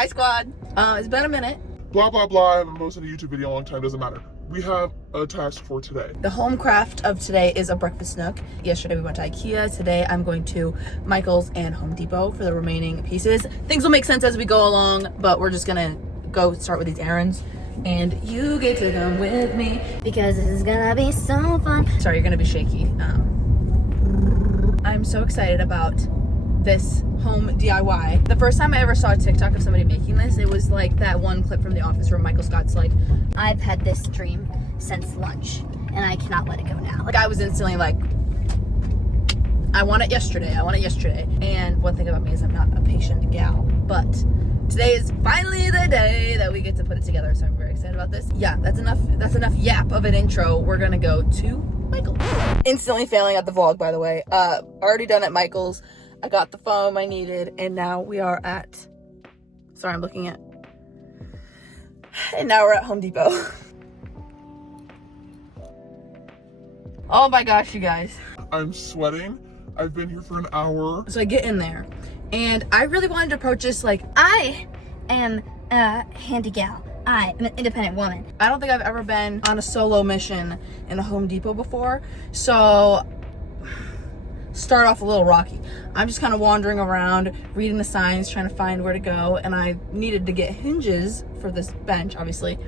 Hi, squad. It's been a minute. Blah, blah, blah. I haven't posted a YouTube video in a long time. Doesn't matter. We have a task for today. The home craft of today is a breakfast nook. Yesterday we went to Ikea. Today I'm going to Michael's and Home Depot for the remaining pieces. Things will make sense as we go along, but we're just gonna go start with these errands. And you get to come with me because this is gonna be so fun. Sorry, you're gonna be shaky. I'm so excited about this home DIY. The first time I ever saw a TikTok of somebody making this, it was like that one clip from The Office where Michael Scott's like, I've had this dream since lunch and I cannot let it go now. like I was instantly like, I want it yesterday. I want it yesterday. And one thing about me is I'm not a patient gal, but today is finally the day that we get to put it together. So I'm very excited about this. Yeah, that's enough yap of an intro. We're gonna go to Michael's. Instantly failing at the vlog, by the way. Already done at Michael's. I got the foam I needed, and now we are at, sorry, I'm looking at, and now we're at Home Depot. Oh my gosh, you guys. I'm sweating. I've been here for an hour. So I get in there, and I really wanted to approach this like, I am a handy gal. I am an independent woman. I don't think I've ever been on a solo mission in a Home Depot before, so start off a little rocky. I'm just kind of wandering around, reading the signs, trying to find where to go, and I needed to get hinges for this bench, obviously.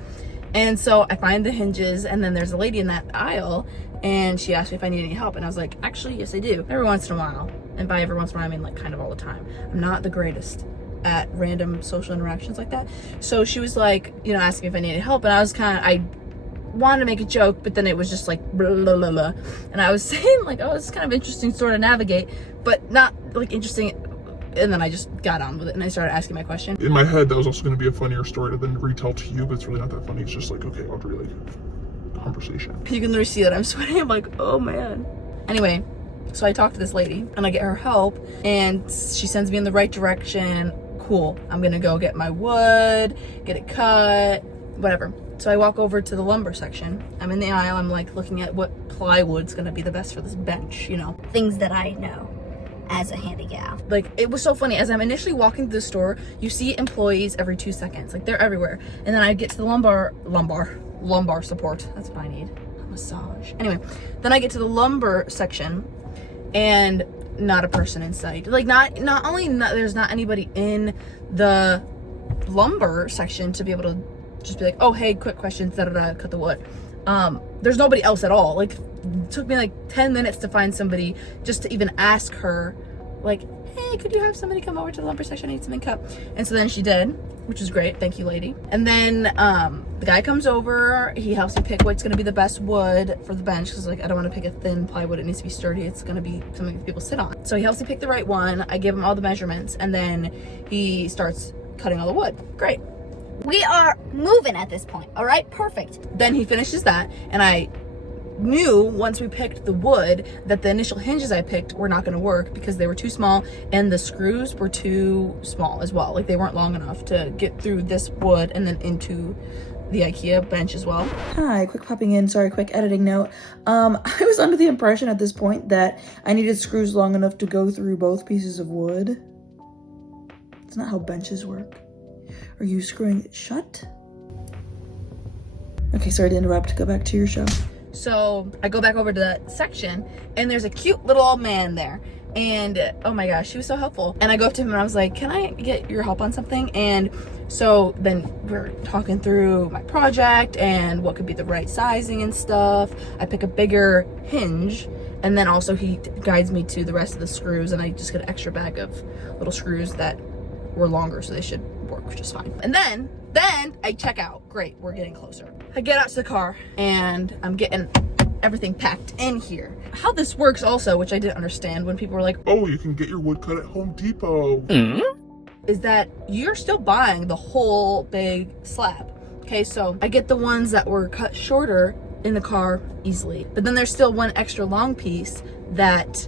And so I find the hinges, and then there's a lady in that aisle, and she asked me if I need any help, and I was like, actually, yes, I do. Every once in a while. And by every once in a while, I mean like kind of all the time. I'm not the greatest at random social interactions like that. So she was like, you know, asking me if I needed help, and I wanted to make a joke, but then it was just like blah, blah, blah, blah. And I was saying like, oh, it's kind of interesting sort of navigate, but not like interesting. And then I just got on with it and I started asking my question. In my head, that was also going to be a funnier story to then retell to you, but it's really not that funny. It's just like, okay, Audrey, like, conversation. You can literally see that I'm sweating. I'm like, oh man. Anyway, so I talk to this lady and I get her help and she sends me in the right direction. Cool. I'm gonna go get my wood, get it cut, whatever. So I walk over to the lumber section. I'm in the aisle. I'm like looking at what plywood's gonna be the best for this bench, you know. Things that I know as a handy gal. Like, it was so funny. As I'm initially walking to the store, you see employees every 2 seconds. Like, they're everywhere. And then I get to the lumbar support. That's what I need. A massage. Anyway, then I get to the lumber section and not a person in sight. Like, there's not anybody in the lumber section to be able to just be like, oh, hey, quick questions, cut the wood. There's nobody else at all. Like, it took me like 10 minutes to find somebody just to even ask her, like, hey, could you have somebody come over to the lumber section? I need something cut. And so then she did, which was great. Thank you, lady. And then the guy comes over. He helps me pick what's going to be the best wood for the bench, because like I don't want to pick a thin plywood. It needs to be sturdy. It's going to be something that people sit on. So he helps me pick the right one. I give him all the measurements, and then he starts cutting all the wood. Great. We are moving at this point, all right? Perfect. Then he finishes that, and I knew once we picked the wood that the initial hinges I picked were not going to work because they were too small and the screws were too small as well. Like, they weren't long enough to get through this wood and then into the Ikea bench as well. Hi, quick popping in. Sorry, quick editing note. I was under the impression at this point that I needed screws long enough to go through both pieces of wood. It's not how benches work. Are you screwing it shut? Okay, sorry to interrupt. Go back to your show. So I go back over to that section and there's a cute little old man there. And oh my gosh, she was so helpful. And I go up to him and I was like, can I get your help on something? And so then we're talking through my project and what could be the right sizing and stuff. I pick a bigger hinge, and then also he guides me to the rest of the screws, and I just get an extra bag of little screws that were longer, so they should work just fine. And then I check out. Great, we're getting closer. I get out to the car and I'm getting everything packed in here. How this works also, which I didn't understand when people were like, oh, you can get your wood cut at Home Depot. Is that you're still buying the whole big slab. Okay, so I get the ones that were cut shorter in the car easily, but then there's still one extra long piece that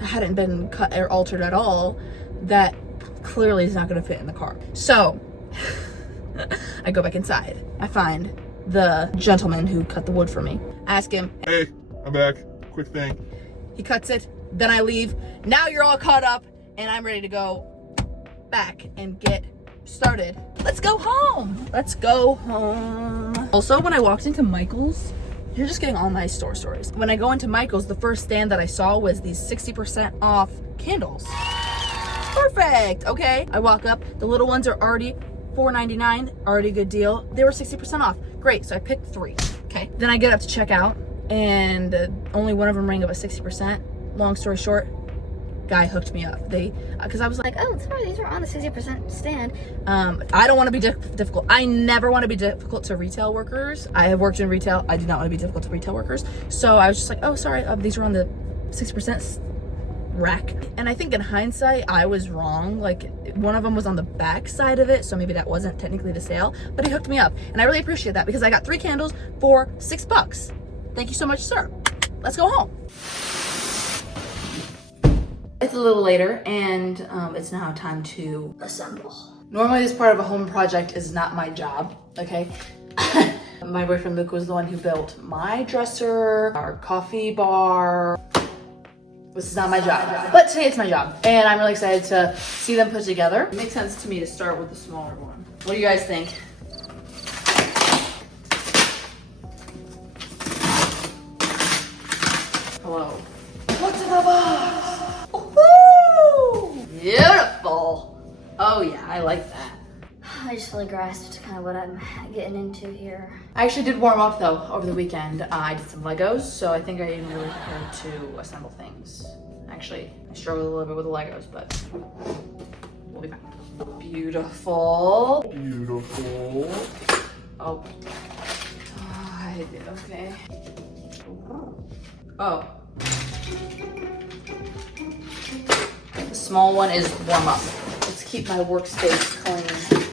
hadn't been cut or altered at all that clearly is not going to fit in the car. So I go back inside. I find the gentleman who cut the wood for me. I ask him, hey, I'm back. Quick thing. He cuts it. Then I leave. Now you're all caught up and I'm ready to go back and get started. Let's go home. Let's go home. Also, when I walked into Michael's, you're just getting all my store stories. When I go into Michael's, the first stand that I saw was these 60% off candles. Perfect, okay. I walk up, the little ones are already $4.99, already a good deal. They were 60% off, great, so I picked 3, okay. Then I get up to check out, and only one of them rang up at 60%. Long story short, guy hooked me up. Because I was like, oh, sorry, these are on the 60% stand. I don't want to be difficult. I never want to be difficult to retail workers. I have worked in retail. I do not want to be difficult to retail workers. So I was just like, oh, sorry, these are on the 60% rack. And I think in hindsight, I was wrong. Like, one of them was on the back side of it, so maybe that wasn't technically the sale, but he hooked me up. And I really appreciate that because I got 3 candles for $6. Thank you so much, sir. Let's go home. It's a little later, and it's now time to assemble. Normally this part of a home project is not my job, okay? My boyfriend Luke was the one who built my dresser, our coffee bar. This is not my job, but today it's my job, and I'm really excited to see them put together. It makes sense to me to start with the smaller one. What do you guys think? Hello. What's in the box? Woohoo! Beautiful. Oh yeah, I like that. I just fully grasped kind of what I'm getting into here. I actually did warm up though over the weekend. I did some Legos, so I think I am really prepared to assemble things. Actually, I struggled a little bit with the Legos, but we'll be back. Beautiful. Beautiful. Oh. Okay. Oh. The small one is warm up. Let's keep my workspace clean.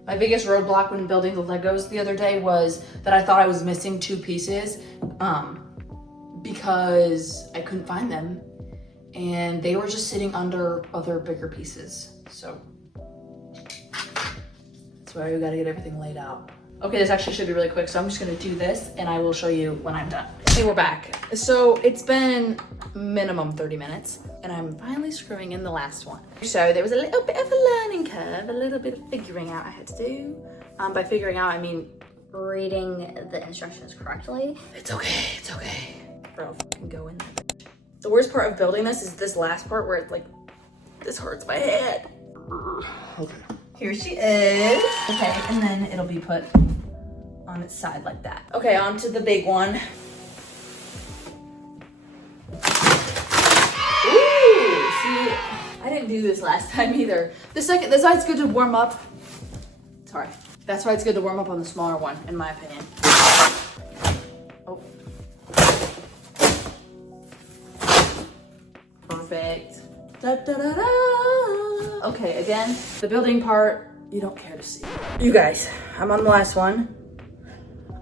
My biggest roadblock when building the Legos the other day was that I thought I was missing 2 pieces because I couldn't find them and they were just sitting under other bigger pieces. So that's why we gotta get everything laid out. Okay, this actually should be really quick, so I'm just gonna do this and I will show you when I'm done. Hey, we're back. So it's been minimum 30 minutes and I'm finally screwing in the last one. So there was a little bit of a learning curve, a little bit of figuring out I had to do. By figuring out, I mean Reading the instructions correctly. it's okay, it's okay. Bro, fucking go in there. The worst part of building this is this last part where it's like, this hurts my head. Okay. Here she is. Okay, and then it'll be put on its side like that. Okay, on to the big one. Ooh, see, I didn't do this last time either. This side's good to warm up. Sorry. That's why it's good to warm up on the smaller one, in my opinion. Oh. Perfect. Da, da, da, da. Okay, again, the building part, you don't care to see. You guys, I'm on the last one.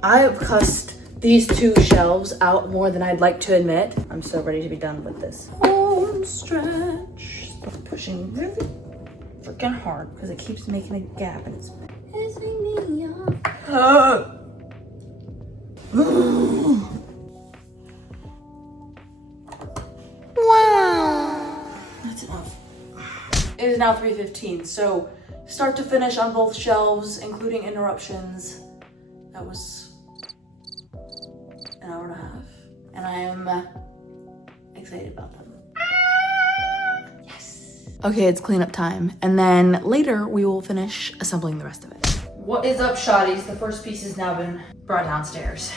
I have cussed these 2 shelves out more than I'd like to admit. I'm so ready to be done with this home stretch. I'm pushing really freaking hard because it keeps making a gap and it's pissing me off. Wow. That's enough. It is now 3:15, so start to finish on both shelves, including interruptions. That was an hour and a half, and I am excited about them. Yes. Okay, it's cleanup time, and then later we will finish assembling the rest of it. What is up, shawties? The first piece has now been brought downstairs.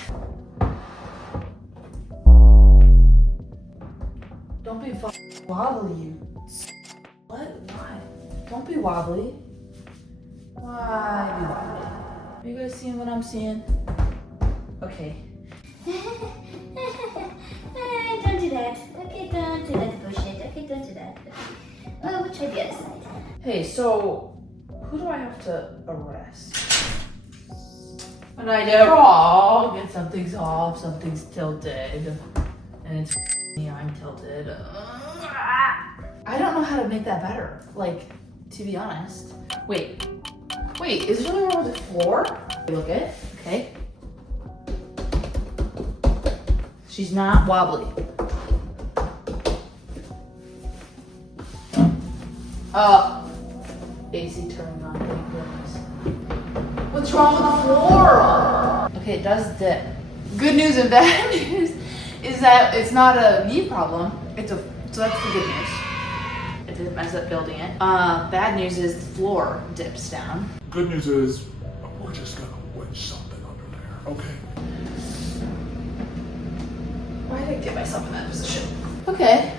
Don't be wobbly, you. What? Why? Don't be wobbly. Why be wobbly? Are you guys seeing what I'm seeing? Okay. Don't do that. Okay, don't do that bullshit. Okay, don't do that. Oh, we'll try the other side. Hey, so who do I have to arrest? What did I do wrong? And something's off, something's tilted, and it's me, I'm tilted. I don't know how to make that better. Like, to be honest. Wait, is there something wrong with the floor? Look at it, okay. She's not wobbly. AC turned on, thank goodness. What's wrong with the floor? Okay, it does dip. Good news and bad news is that it's not a me problem. So that's the good news. It didn't mess up building it. Bad news is the floor dips down. Good news is we're just gonna wedge something under there, okay? Why did I get myself in that position? Okay,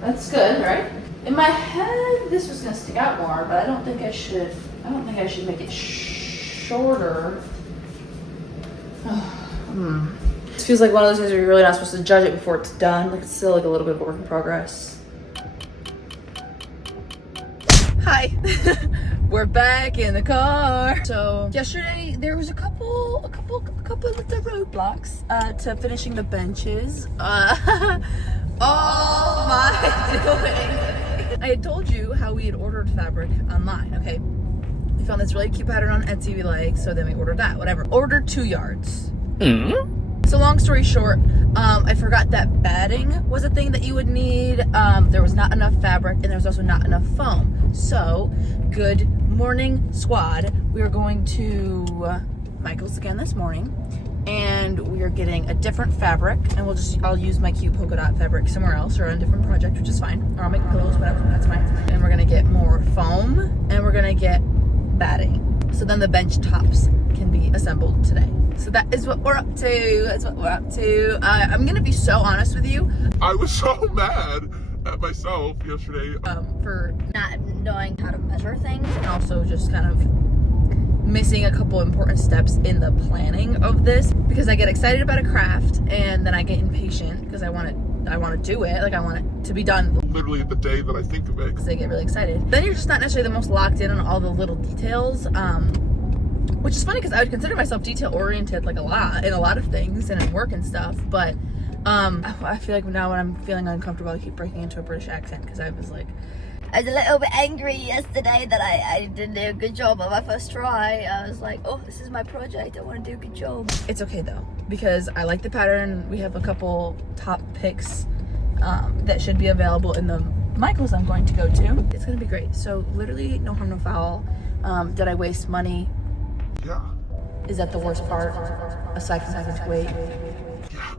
that's good, right? In my head, this was gonna stick out more, but I don't think I should make it shorter. This feels like one of those things where you're really not supposed to judge it before it's done. Like it's still like a little bit of a work in progress. Hi, we're back in the car. So yesterday there was a couple of the roadblocks to finishing the benches. Oh my doing! I had told you how we had ordered fabric online. Okay, we found this really cute pattern on Etsy we like, so then we ordered that. Whatever. Ordered 2 yards. So long story short, I forgot that batting was a thing that you would need. There was not enough fabric and there was also not enough foam. So, good morning squad. We are going to Michael's again this morning and we are getting a different fabric and I'll use my cute polka dot fabric somewhere else or on a different project, which is fine. Or I'll make pillows, whatever, that's fine. And we're gonna get more foam and we're gonna get batting. So then the bench tops can be assembled today. So that is what we're up to. I'm gonna be so honest with you. I was so mad at myself yesterday. For not knowing how to measure things and also just kind of missing a couple important steps in the planning of this because I get excited about a craft and then I get impatient because I want to do it. Like I want it to be done Literally the day that I think of it. because I get really excited. Then you're just not necessarily the most locked in on all the little details. Which is funny because I would consider myself detail oriented like a lot of things and in work and stuff, but I feel like now when I'm feeling uncomfortable I keep breaking into a British accent because I was a little bit angry yesterday that I didn't do a good job on my first try. I was like, oh, this is my project, I want to do a good job. It's okay though because I like the pattern. We have a couple top picks that should be available in the Michael's I'm going to go to. It's gonna be great. So literally no harm, no foul. Did I waste money? Yeah. Is that the worst part? Aside from having to wait? Yeah.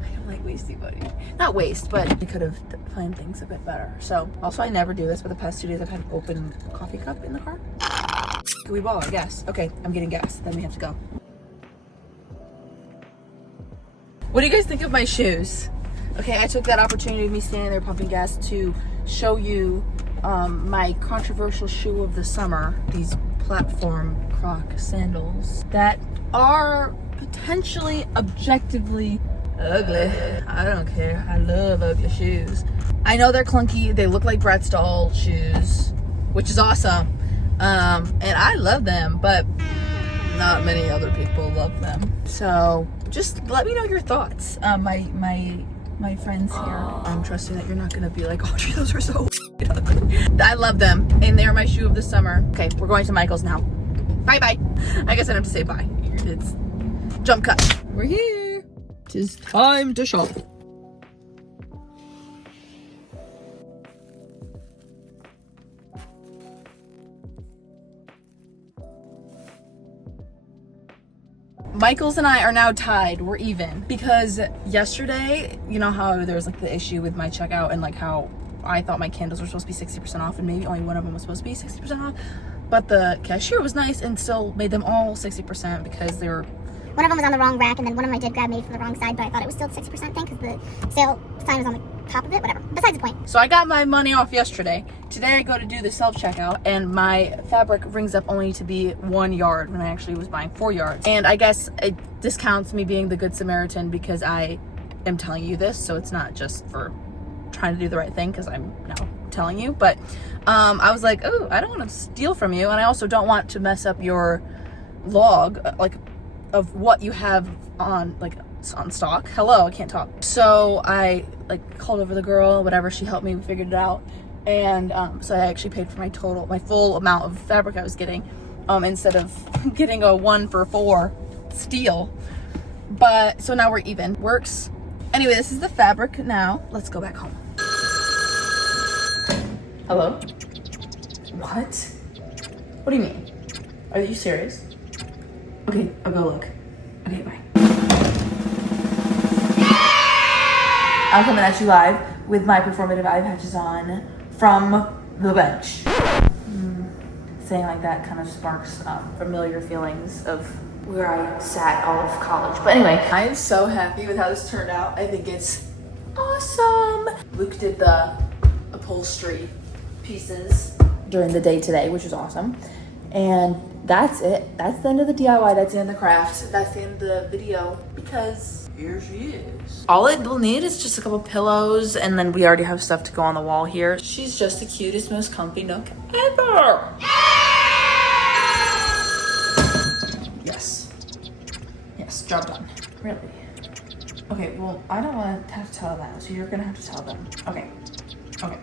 I don't like wasting money. Not waste, but I could have planned things a bit better. So, also I never do this, but the past 2 days I've had an open coffee cup in the car. We ball, I guess. Okay, I'm getting gas. Then we have to go. What do you guys think of my shoes? Okay, I took that opportunity of me standing there pumping gas to show you my controversial shoe of the summer. These platform croc sandals that are potentially objectively ugly. I don't care. I love ugly shoes. I know they're clunky. They look like Bratstall shoes, which is awesome. And I love them, but not many other people love them. So just let me know your thoughts. My friends here, I'm trusting that you're not gonna be like, Audrey, those are so ugly. I love them, and they're my shoe of the summer. Okay, we're going to Michael's now. Bye bye. I guess I don't have to say bye. It's jump cut. We're here. It is time to shop. Michael's and I are now tied. We're even because yesterday, you know how there was like the issue with my checkout and like how I thought my candles were supposed to be 60% off and maybe only one of them was supposed to be 60% off, but the cashier was nice and still made them all 60% because they were... One of them was on the wrong rack and then one of them I did grab maybe from the wrong side, but I thought it was still the 60% thing because the sale sign was on the top of it, whatever. Besides the point. So I got my money off yesterday. Today I go to do the self-checkout and my fabric rings up only to be 1 yard when I actually was buying 4 yards. And I guess it discounts me being the good Samaritan because I am telling you this, so it's not just for trying to do the right thing because I'm now telling you. But I was like, oh, I don't want to steal from you and I also don't want to mess up your log, like, of what you have on, like, on stock. Hello, I can't talk. So I like called over the girl, whatever, she helped me, we figured it out. And so I actually paid for my full amount of fabric I was getting instead of getting a 1 for 4 steal. But so now we're even. Works. Anyway, this is the fabric now. Let's go back home. Hello? What? What do you mean? Are you serious? Okay, I'll go look. Okay, bye. I'm coming at you live with my performative eye patches on from the bench. Saying like that kind of sparks familiar feelings of where I sat all of college. But anyway, I am so happy with how this turned out. I think it's awesome. Luke did the upholstery pieces during the day today, which was awesome. And that's it. That's the end of the DIY. That's the end of the craft. That's the end of the video because here she is. All it will need is just a couple pillows, and then we already have stuff to go on the wall here. She's just the cutest, most comfy Nook ever. Yes. Yes, job done. Really? Okay, well, I don't want to have to tell them, so you're gonna have to tell them. Okay. Okay.